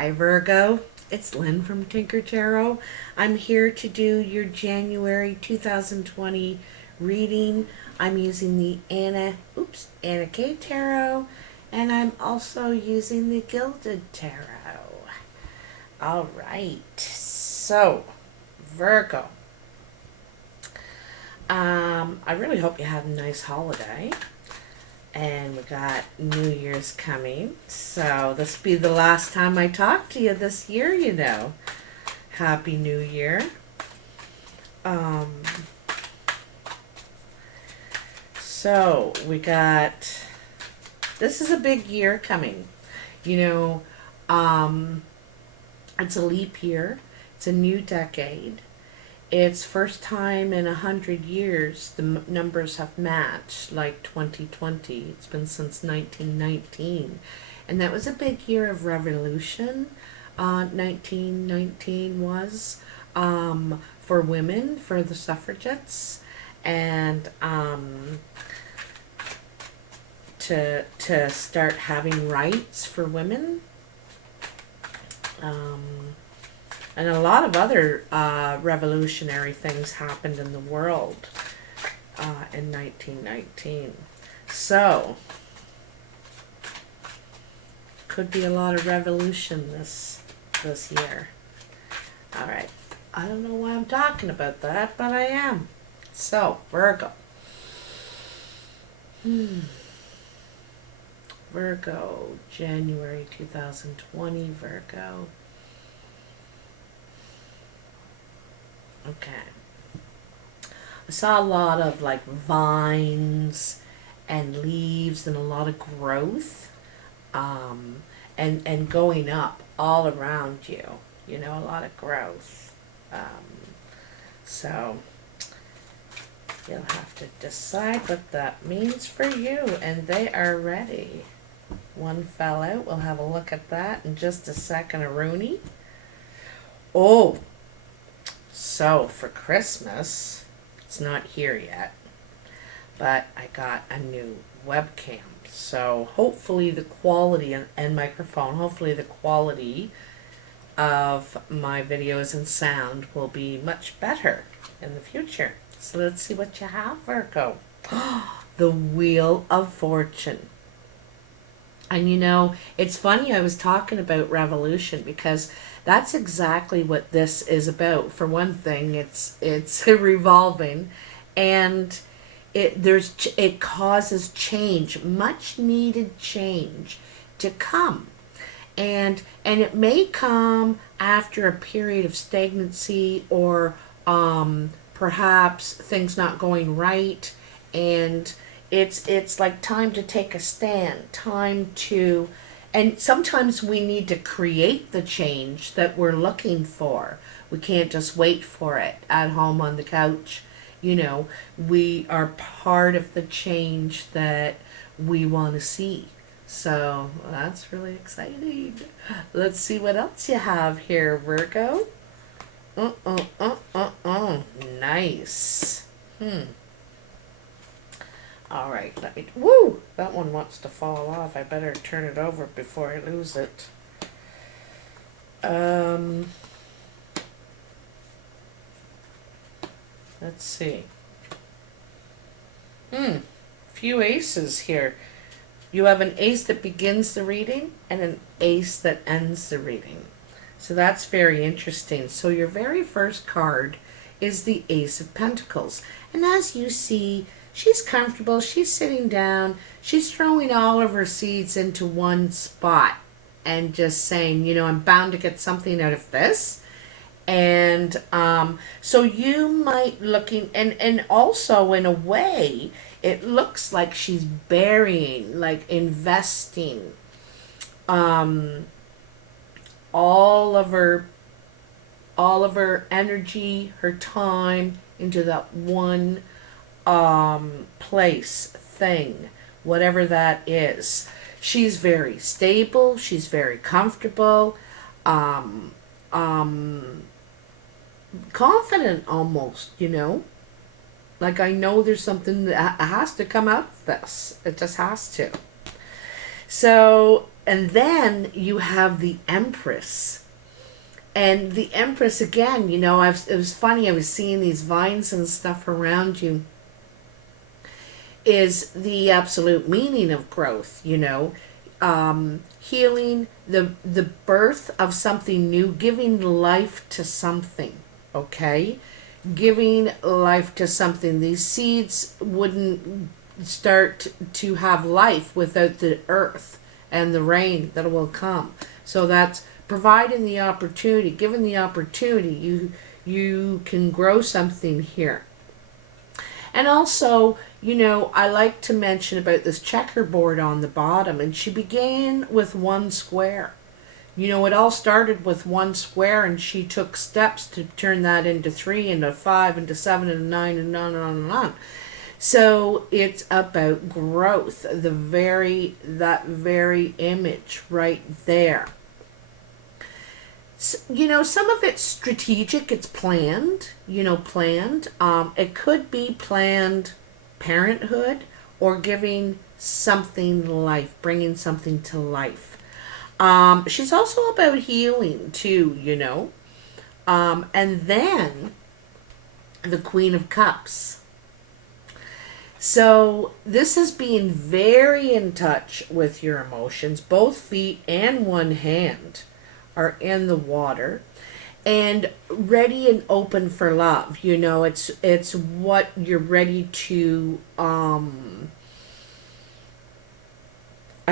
Hi Virgo, it's Lynn from Tinker Tarot. I'm here to do your January 2020 reading. I'm using the Anna K Tarot, and I'm also using the Gilded Tarot. All right, so Virgo, I really hope you had a nice holiday. And we got New Year's coming, so this will be the last time I talk to you this year, you know. Happy New Year. So we got, this is a big year coming. You know, it's a leap year. It's a new decade. It's first time in 100 years the numbers have matched, like 2020. It's been since 1919. And that was a big year of revolution. 1919 was for women, for the suffragettes, and to start having rights for women. And a lot of other revolutionary things happened in the world in 1919. So, could be a lot of revolution this year. All right. I don't know why I'm talking about that, but I am. So, Virgo. Virgo, January 2020, Virgo. Okay. I saw a lot of like vines and leaves and a lot of growth, and going up all around you. You know, a lot of growth. So you'll have to decide what that means for you, and they are ready. One fell out. We'll have a look at that in just a second, a Rooney. Oh. So for Christmas, it's not here yet, but I got a new webcam. So hopefully the quality and microphone, hopefully the quality of my videos and sound will be much better in the future. So let's see what you have, Virgo. The Wheel of Fortune. And you know, it's funny, I was talking about revolution because that's exactly what this is about. For one thing, it's revolving, and it causes change, much needed change to come. And it may come after a period of stagnancy or perhaps things not going right, and it's like time to take a stand, time to, and sometimes we need to create the change that we're looking for. We can't just wait for it at home on the couch. You know, we are part of the change that we want to see. So that's really exciting. Let's see what else you have here, Virgo. Nice. All right, woo! That one wants to fall off. I better turn it over before I lose it. Let's see. Few aces here. You have an ace that begins the reading and an ace that ends the reading. So that's very interesting. So your very first card is the Ace of Pentacles. And as you see, she's comfortable, she's sitting down, she's throwing all of her seeds into one spot and just saying, you know, I'm bound to get something out of this. And so you might looking, and also in a way, it looks like she's burying, like investing all of her energy, her time into that one place, thing, whatever that is. She's very stable, she's very comfortable, confident almost, you know. Like, I know there's something that has to come out of this. It just has to. So and then you have the Empress. And the Empress, again, you know, it was funny, I was seeing these vines and stuff around you, is the absolute meaning of growth, you know. Healing, the birth of something new, giving life to something, okay? Giving life to something. These seeds wouldn't start to have life without the earth and the rain that will come. So that's providing the opportunity, given the opportunity, you can grow something here. And also, you know, I like to mention about this checkerboard on the bottom, and she began with one square. You know, it all started with one square, and she took steps to turn that into 3, into 5, into 7, and 9, and on and on and on. So it's about growth. That very image right there. You know, some of it's strategic, it's planned, you know, planned. It could be planned parenthood or giving something life, bringing something to life. She's also about healing too, you know. And then the Queen of Cups. So this is being very in touch with your emotions. Both feet and one hand are in the water and ready and open for love. You know, it's what you're ready to I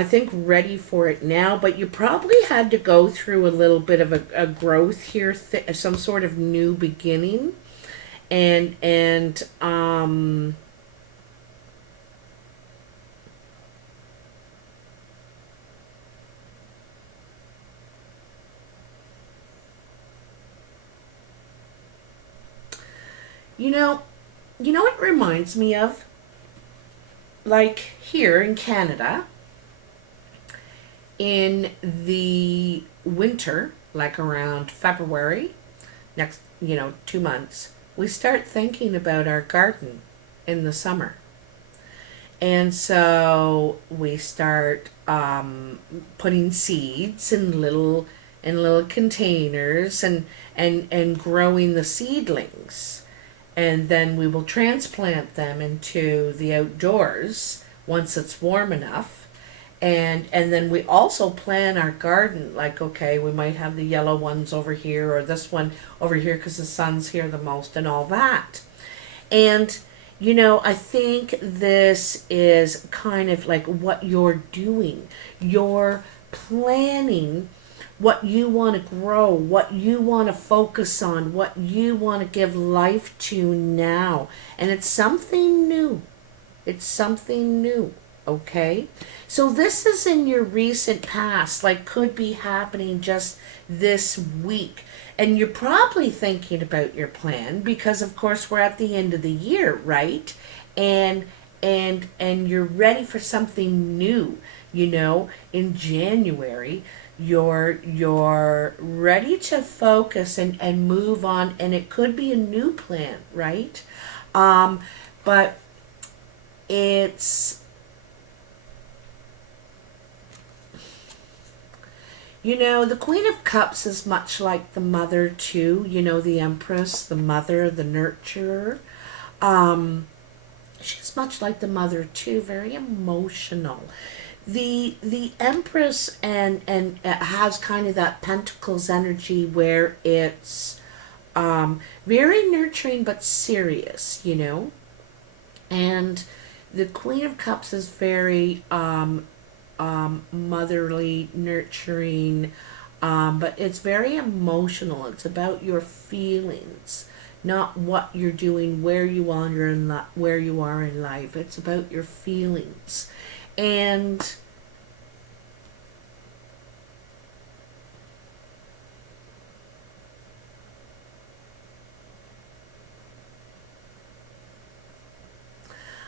think ready for it now, but you probably had to go through a little bit of a growth here, some sort of new beginning, and you know it reminds me of, like, here in Canada, in the winter, like around February, next, 2 months, we start thinking about our garden in the summer. And so we start putting seeds in little containers and growing the seedlings. And then we will transplant them into the outdoors once it's warm enough. And then we also plan our garden, like, okay, we might have the yellow ones over here or this one over here because the sun's here the most and all that. And, I think this is kind of like what you're doing. You're planning what you want to grow, what you want to focus on, what you want to give life to now. And it's something new. It's something new, okay? So this is in your recent past, like could be happening just this week. And you're probably thinking about your plan because, of course, we're at the end of the year, right? And you're ready for something new, in January. You're ready to focus and move on, and it could be a new plan, right? But it's, the Queen of Cups is much like the mother too, the Empress, the mother, the nurturer. She's much like the mother too, very emotional. The Empress and has kind of that Pentacles energy where it's very nurturing but serious, and the Queen of Cups is very motherly, nurturing, but it's very emotional. It's about your feelings, not what you're doing, where you are in life. It's about your feelings. And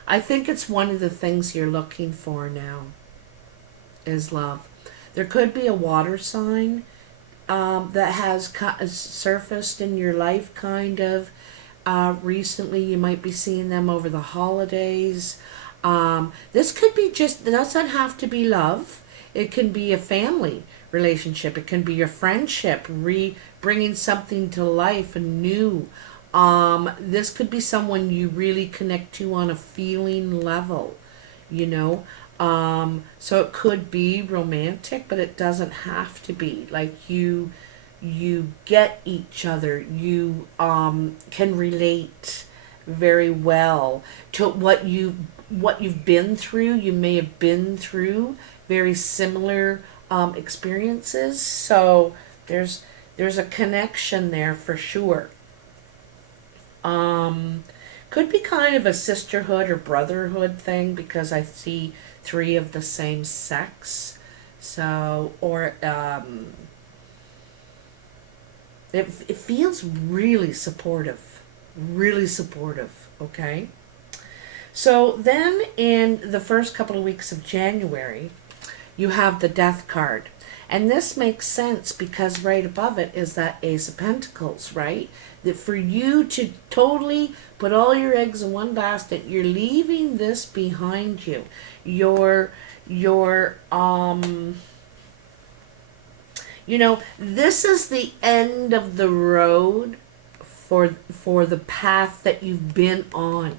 I think it's one of the things you're looking for now is love. There could be a water sign that has surfaced in your life kind of recently. You might be seeing them over the holidays. This could be just, it doesn't have to be love. It can be a family relationship. It can be a friendship, bringing something to life anew. This could be someone you really connect to on a feeling level, you know. So it could be romantic, but it doesn't have to be. Like you get each other. You can relate very well to what you've been through. You may have been through very similar experiences. So there's a connection there for sure. Could be kind of a sisterhood or brotherhood thing because I see three of the same sex. So, or it feels really supportive, okay? So then in the first couple of weeks of January, you have the Death card. And this makes sense because right above it is that Ace of Pentacles, right? That for you to totally put all your eggs in one basket, you're leaving this behind you. You're you know, this is the end of the road for the path that you've been on,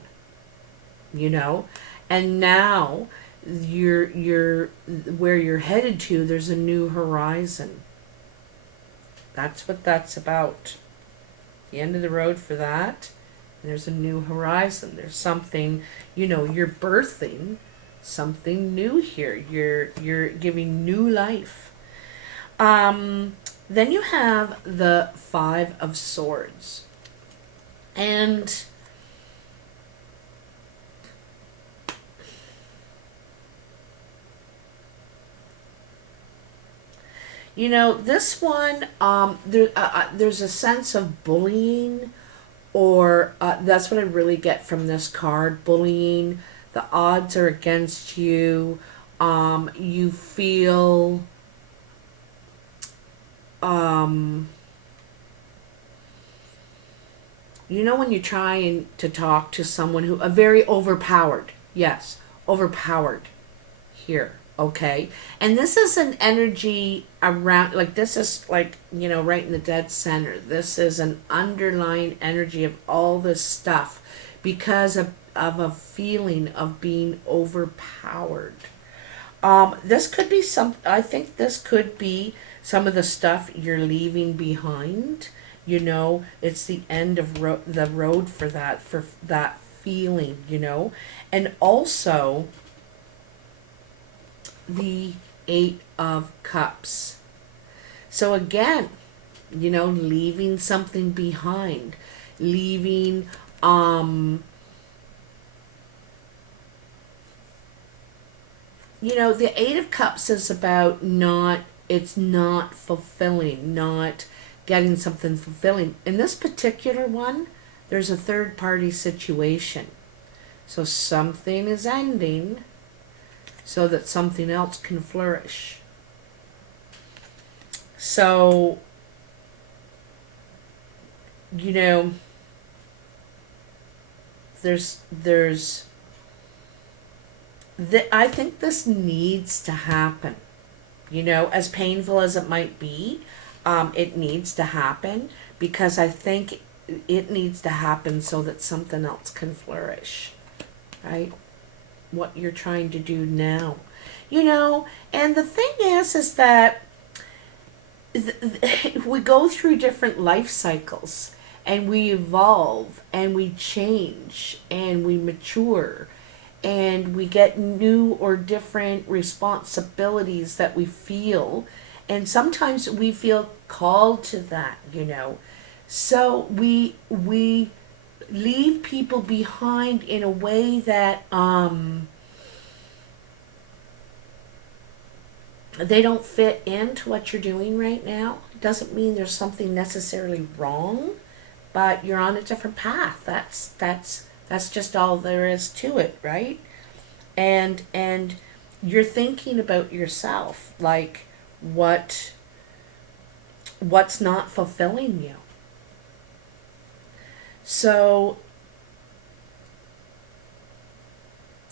you know? And now you're where you're headed to, there's a new horizon. That's what that's about. The end of the road for that. There's a new horizon. There's something, you know, you're birthing something new here. You're giving new life. Then you have the Five of Swords. And you know, this one, there's a sense of bullying, or that's what I really get from this card. Bullying. The odds are against you. You feel you know, when you're trying to talk to someone who, a very overpowered, yes, overpowered here, okay? And this is an energy around, like this is like, you know, right in the dead center. This is an underlying energy of all this stuff because of a feeling of being overpowered. This could be I think this could be some of the stuff you're leaving behind. You know, it's the end of the road for that feeling, you know. And also the Eight of Cups. So again, you know, leaving something behind, leaving you know, the Eight of Cups is about it's not fulfilling, not getting something fulfilling. In this particular one, there's a third party situation. So something is ending so that something else can flourish. So, you know, I think this needs to happen. You know, as painful as it might be, it needs to happen because I think it needs to happen so that something else can flourish, right? What you're trying to do now, you know. And the thing is that we go through different life cycles and we evolve and we change and we mature and we get new or different responsibilities that we feel, and sometimes we feel called to that, you know. So we leave people behind in a way that they don't fit into what you're doing right now. It doesn't mean there's something necessarily wrong, but you're on a different path. That's just all there is to it, right? And you're thinking about yourself, like what's not fulfilling you. So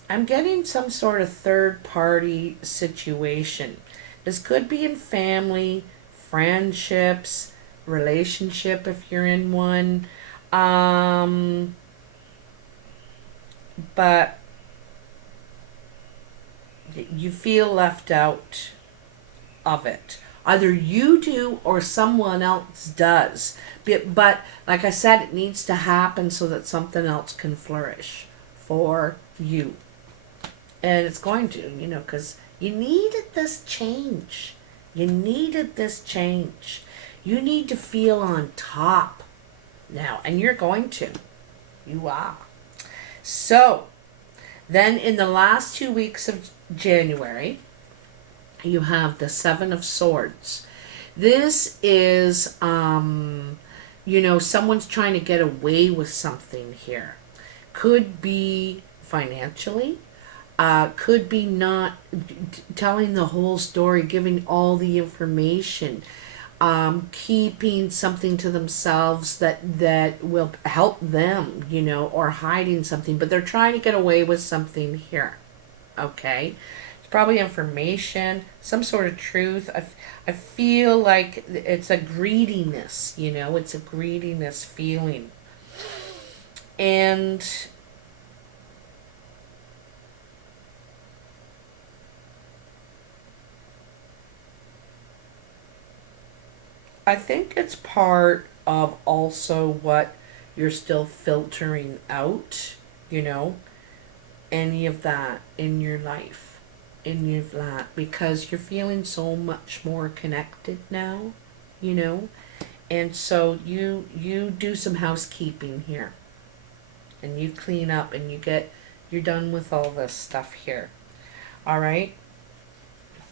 I'm getting some sort of third party situation. This could be in family, friendships, relationship if you're in one. But you feel left out of it. Either you do or someone else does. But like I said, it needs to happen so that something else can flourish for you. And it's going to, because you needed this change. You needed this change. You need to feel on top now. And you're going to. You are. So, then in the last 2 weeks of January, you have the Seven of Swords. This is, someone's trying to get away with something here. Could be financially. Could be not telling the whole story, giving all the information. Keeping something to themselves that will help them, or hiding something. But they're trying to get away with something here. Okay? Probably information, some sort of truth. I feel like it's a greediness, it's a greediness feeling. And I think it's part of also what you're still filtering out, any of that in your life. Any of that, because you're feeling so much more connected now, and so you do some housekeeping here, and you clean up, and you're done with all this stuff here. All right.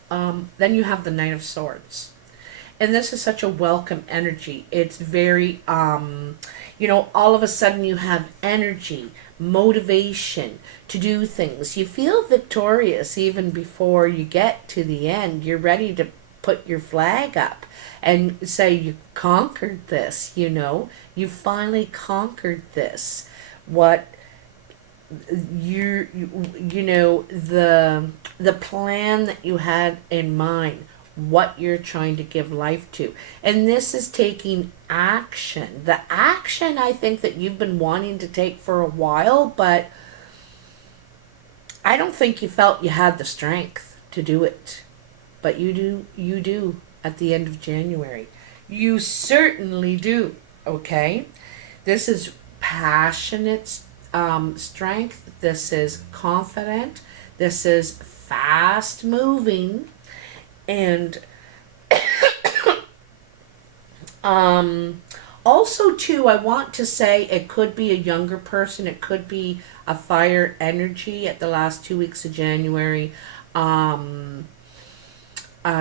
Then you have the Knight of Swords, and this is such a welcome energy. It's very all of a sudden you have energy, motivation to do things. You feel victorious even before you get to the end. You're ready to put your flag up and say you conquered this, You finally conquered this. What the plan that you had in mind, what you're trying to give life to. And this is taking action. The action, I think, that you've been wanting to take for a while, but I don't think you felt you had the strength to do it. But you do at the end of January. You certainly do, okay? This is passionate strength. This is confident. This is fast moving. And also, too, I want to say it could be a younger person. It could be a fire energy at the last 2 weeks of January.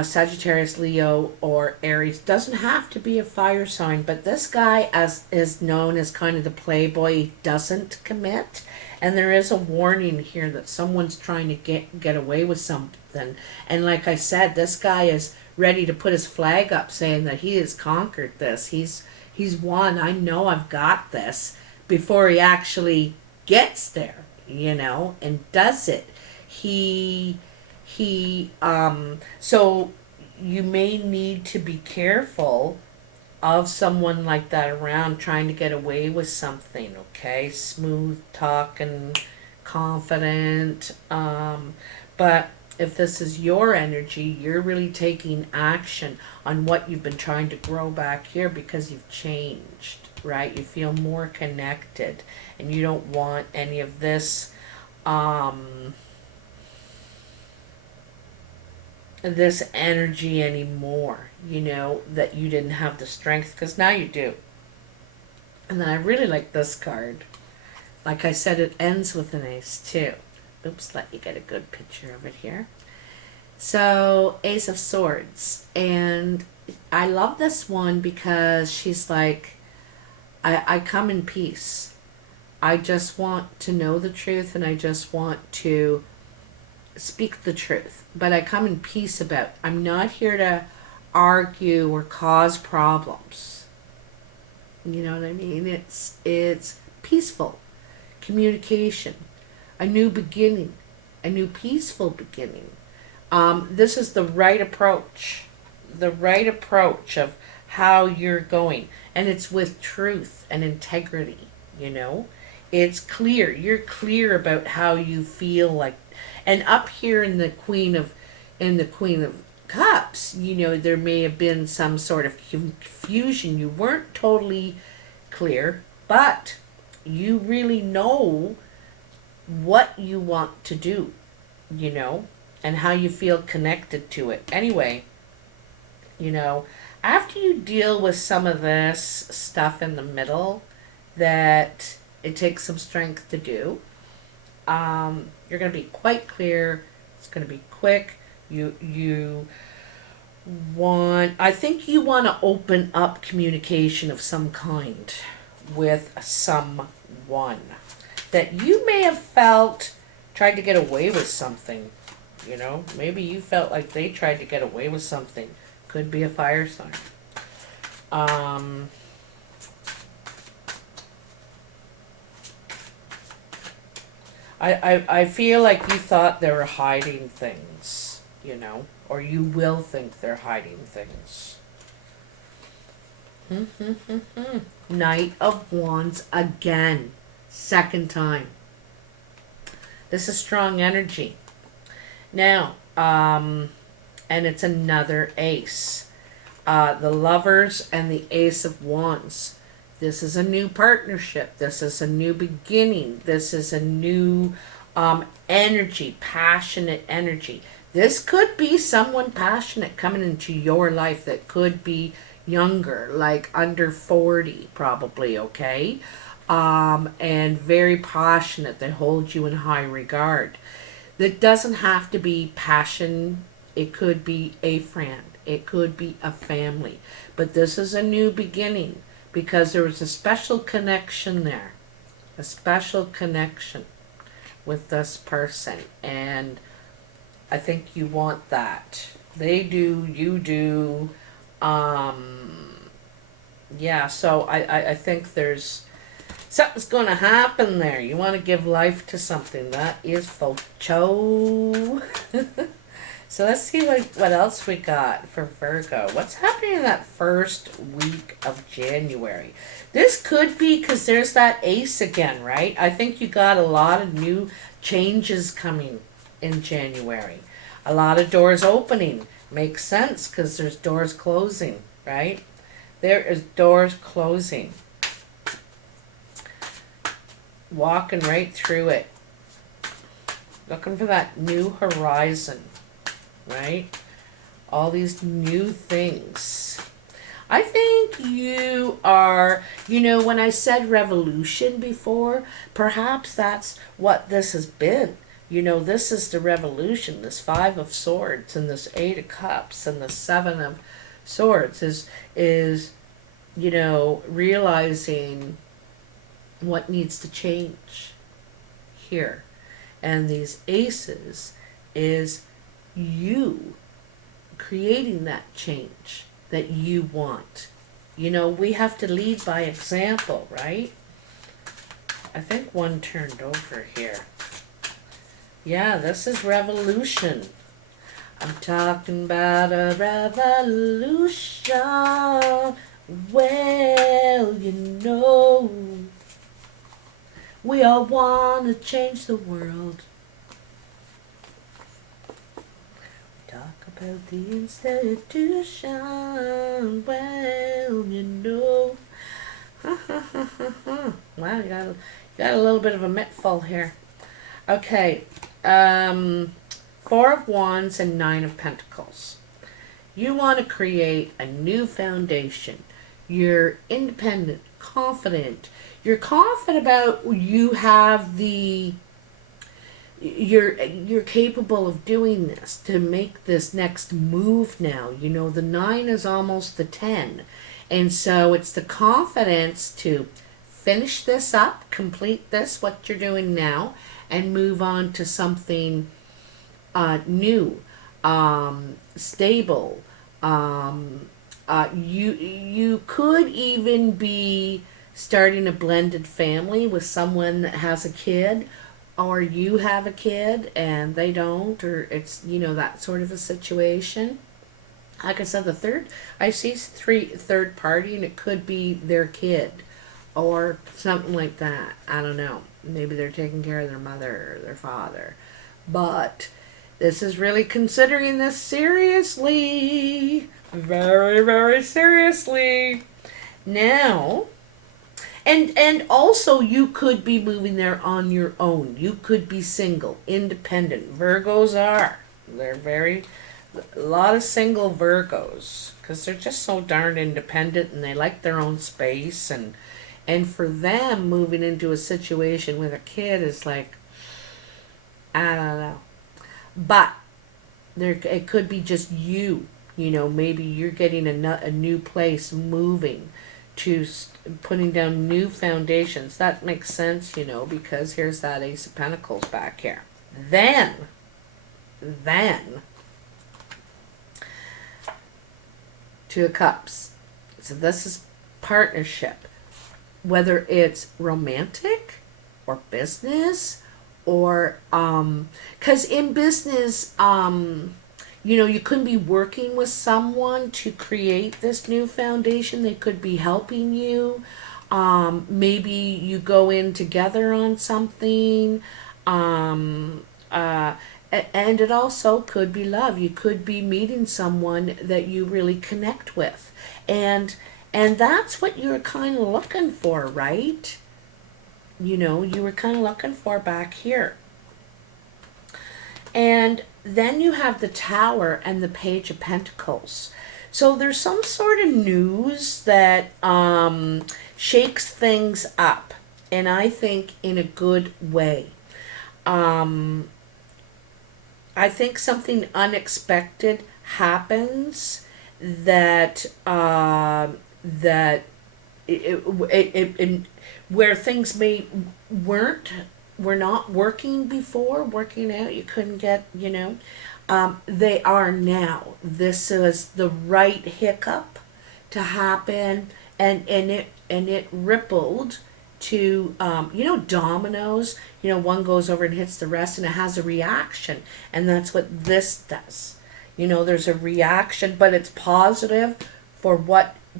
Sagittarius, Leo, or Aries. Doesn't have to be a fire sign, but this guy as is known as kind of the playboy, doesn't commit. And there is a warning here that someone's trying to get away with something. And like I said, this guy is ready to put his flag up saying that he has conquered this. He's won. I know I've got this, before he actually gets there, and does it. So you may need to be careful of someone like that around trying to get away with something, okay? Smooth talking, confident. But if this is your energy, you're really taking action on what you've been trying to grow back here, because you've changed, right? You feel more connected, and you don't want any of this this energy anymore, that you didn't have the strength, because now you do. And then I really like this card. Like I said, it ends with an ace too. Oops, let you get a good picture of it here. So, Ace of Swords. And I love this one because she's like, I come in peace. I just want to know the truth, and I just want to speak the truth. But I come in peace about it. I'm not here to argue or cause problems. You know what I mean? It's peaceful communication, a new beginning, a new peaceful beginning. This is the right approach. The right approach of how you're going. And it's with truth and integrity, you know? It's clear. You're clear about how you feel like. And up here in the Queen of Cups, you know, there may have been some sort of confusion. You weren't totally clear, but you really know what you want to do, you know, and how you feel connected to it. Anyway, you know, after you deal with some of this stuff in the middle that it takes some strength to do, you're going to be quite clear. It's going to be quick. I think you want to open up communication of some kind with someone that you may have felt tried to get away with something. You know, maybe you felt like they tried to get away with something. Could be a fire sign. I feel like you thought they were hiding things, you know, or you will think they're hiding things. Knight of Wands again. Second time. This is strong energy. Now, and it's another ace. The Lovers and the Ace of Wands. This is a new partnership. This is a new beginning. This is a new energy, passionate energy. This could be someone passionate coming into your life that could be younger, like under 40 probably, okay? And very passionate. They hold you in high regard. That doesn't have to be passion. It could be a friend. It could be a family. But this is a new beginning because there was a special connection there. A special connection with this person. And I think you want that. They do, you do. Yeah, so I think there's something's going to happen there. You want to give life to something. That is Focho. So let's see what else we got for Virgo. What's happening in that first week of January? This could be because there's that ace again, right? I think you got a lot of new changes coming in January. A lot of doors opening. Makes sense because there's doors closing, right? There is doors closing. Walking right through it. Looking for that new horizon, right? All these new things. I think you are, you know, when I said revolution before, perhaps that's what this has been. You know, this is the revolution, this 5 of Swords and this 8 of Cups and the 7 of Swords is, you know, realizing what needs to change here. And these aces is you creating that change that you want. You know, we have to lead by example, right? I think one turned over here. Yeah, this is revolution. I'm talking about a revolution. Well, you know, we all want to change the world. Talk about the institution. Well, you know. Wow, you got a little bit of a mitful here. Okay. 4 of Wands and 9 of Pentacles. You want to create a new foundation. You're independent, confident. You're confident about you have the you're capable of doing this, to make this next move now. You know, the 9 is almost the 10. And so it's the confidence to finish this up, complete this, what you're doing now, and move on to something new, stable. You could even be starting a blended family with someone that has a kid, or you have a kid and they don't, or it's, that sort of a situation. Like I said, I see third party, and it could be their kid or something like that. I don't know. Maybe they're taking care of their mother or their father. But this is really considering this seriously. Very, very seriously. Now, and also you could be moving there on your own. You could be single, independent. Virgos are. A lot of single Virgos, because they're just so darn independent and they like their own space, and for them, moving into a situation with a kid is like, I don't know. But it could be just you. Maybe you're getting a new place, moving to putting down new foundations. That makes sense, because here's that Ace of Pentacles back here. Then, Two of Cups. So this is partnership. Whether it's romantic or business or, because in business, you couldn't be working with someone to create this new foundation. They could be helping you. Maybe you go in together on something. And it also could be love. You could be meeting someone that you really connect with. And that's what you're kind of looking for, right? You were kind of looking for back here. And then you have the Tower and the Page of Pentacles. So there's some sort of news that shakes things up. And I think in a good way. I think something unexpected happens that where things were not working before, working out, you couldn't get, they are now. This is the right hiccup to happen, and it rippled to, dominoes. One goes over and hits the rest, and it has a reaction, and that's what this does. There's a reaction, but it's positive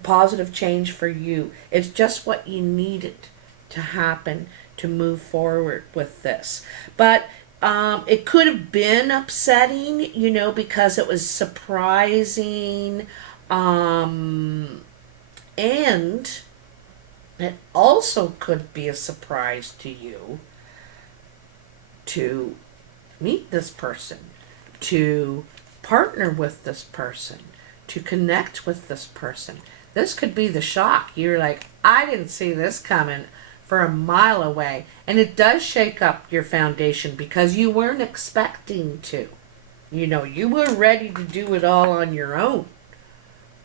positive change for you. It's just what you needed to happen to move forward with this. But it could have been upsetting, because it was surprising, and it also could be a surprise to you to meet this person, to partner with this person, to connect with this person. This could be the shock. You're like, I didn't see this coming for a mile away. And it does shake up your foundation because you weren't expecting to. You were ready to do it all on your own.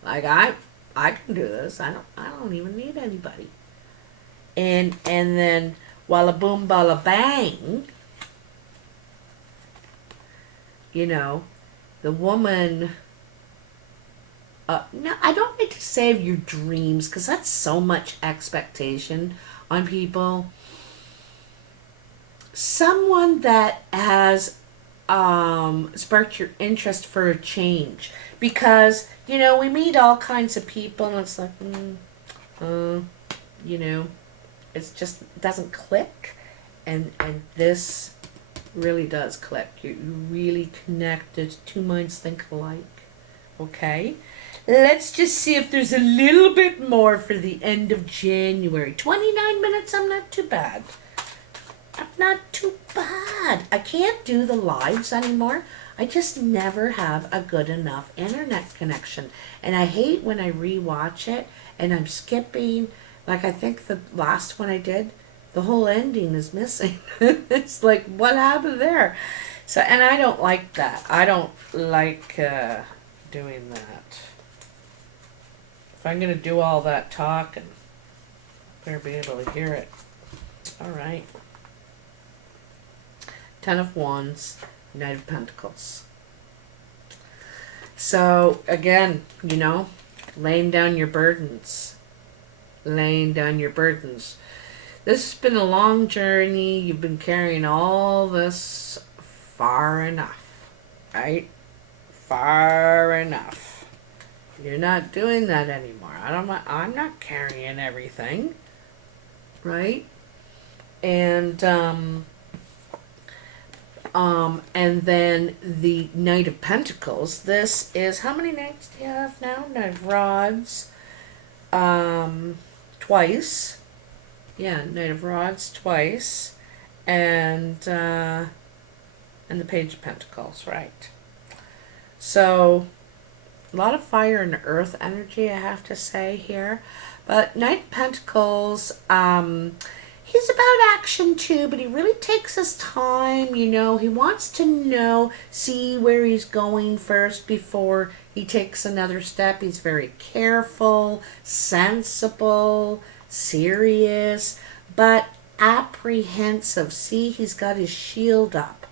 Like, I can do this. I don't even need anybody. And then walla boom balla bang, the woman, no, I don't like to say of your dreams, because that's so much expectation on people. Someone that has sparked your interest for a change, because we meet all kinds of people, and it's like, it's just, it doesn't click, and this really does click. You really connected. Two minds think alike. Okay, let's just see if there's a little bit more for the end of January. 29 minutes. I'm not too bad. I can't do the lives anymore. I just never have a good enough internet connection, and I hate when I rewatch it and I'm skipping. Like, I think the last one I did, the whole ending is missing. It's like, what happened there? So, and I don't like that. I don't like doing that. If I'm going to do all that talking, better be able to hear it. All right. Ten of Wands, Knight of Pentacles. So, again, laying down your burdens. Laying down your burdens. This has been a long journey. You've been carrying all this far enough, right? Far enough. You're not doing that anymore. I'm not carrying everything, right? And then the Knight of Pentacles. This is, how many knights do you have now? Knight of Rods, twice. Yeah, Knight of Rods twice, and the Page of Pentacles, right? So a lot of fire and earth energy, I have to say here. But Knight of Pentacles, he's about action too, but he really takes his time, you know. He wants to see where he's going first before he takes another step. He's very careful, sensible, serious, but apprehensive. See, he's got his shield up.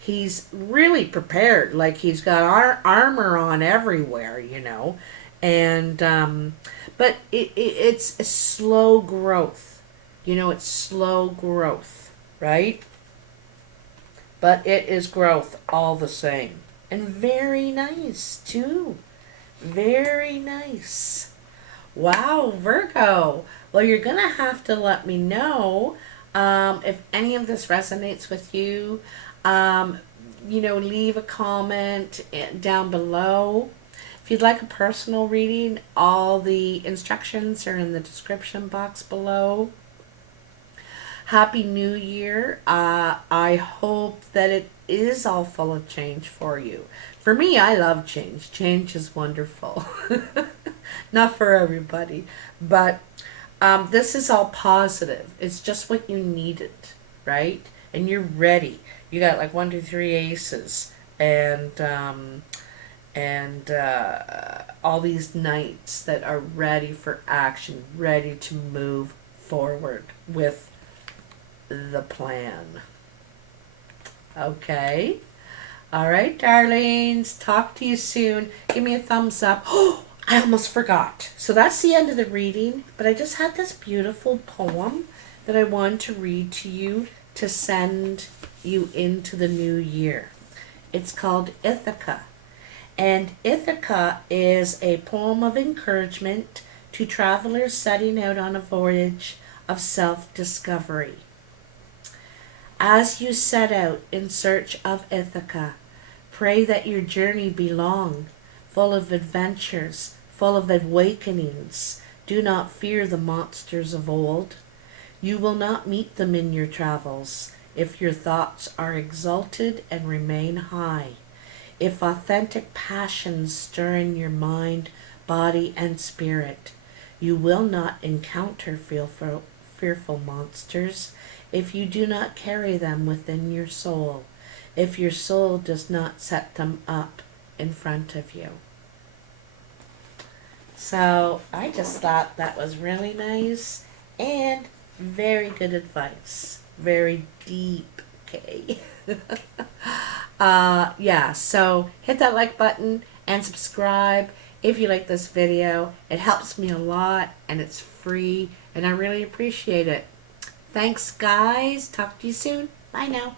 He's really prepared, like he's got armor on everywhere, you know. And but it's a slow growth. You know, it's slow growth, right? But it is growth all the same. And very nice, too. Very nice. Wow, Virgo. Well, you're going to have to let me know if any of this resonates with you. You know, leave a comment down below. If you'd like a personal reading, all the instructions are in the description box below. Happy New Year. I hope that it is all full of change for you. For me, I love change. Change is wonderful. Not for everybody. But this is all positive. It's just what you needed, right? And you're ready. You got like 1, 2, 3 aces. And all these knights that are ready for action, ready to move forward with the plan. Okay. All right, darlings. Talk to you soon. Give me a thumbs up. Oh, I almost forgot. So that's the end of the reading, but I just had this beautiful poem that I wanted to read to you to send you into the new year. It's called Ithaca. And Ithaca is a poem of encouragement to travelers setting out on a voyage of self-discovery. As you set out in search of Ithaca, pray that your journey be long, full of adventures, full of awakenings. Do not fear the monsters of old. You will not meet them in your travels if your thoughts are exalted and remain high. If authentic passions stir in your mind, body, and spirit, you will not encounter fearful monsters if you do not carry them within your soul, if your soul does not set them up in front of you. So I just thought that was really nice and very good advice. Very deep, okay? Yeah, so hit that like button and subscribe if you like this video. It helps me a lot and it's free and I really appreciate it. Thanks, guys. Talk to you soon. Bye now.